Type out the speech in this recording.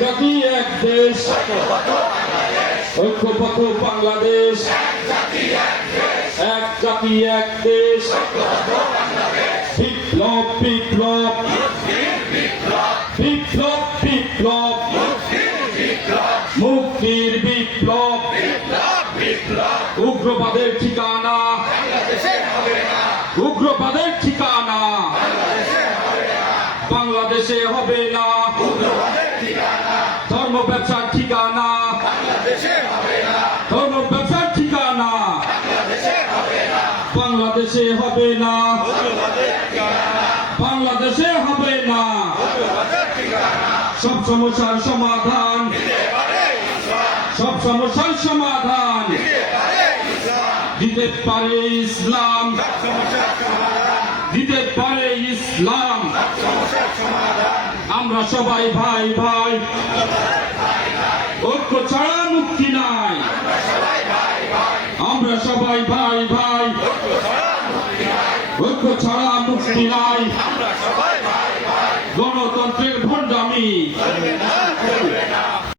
জাতি এক দেশ, ঐক্যবদ্ধ বাংলাদেশ, এক জাতি এক দেশ, বিপ্লব বিপ্লব বিপ্লব বিপ্লব মুক্তির বিপ্লব, উগ্রবাদের ঠিকানা, উগ্রবাদের ঠিকানা বাংলাদেশে হবে না, ধর্ম ব্যবসার ঠিকানা, ধর্ম ব্যবসার ঠিকানা বাংলাদেশে হবে না, বাংলাদেশে হবে না। সব সমস্যার সমাধান, সব সমস্যার সমাধান দিতে পারে ইসলাম, দিতে পারে ইসলাম। আমরা সবাই ভাই ভাই, ঐক্য ছাড়া মুক্তি নাই। আমরা সবাই ভাই ভাই, ঐক্য ছাড়া মুক্তি নাই। গণতন্ত্রের ভণ্ডামি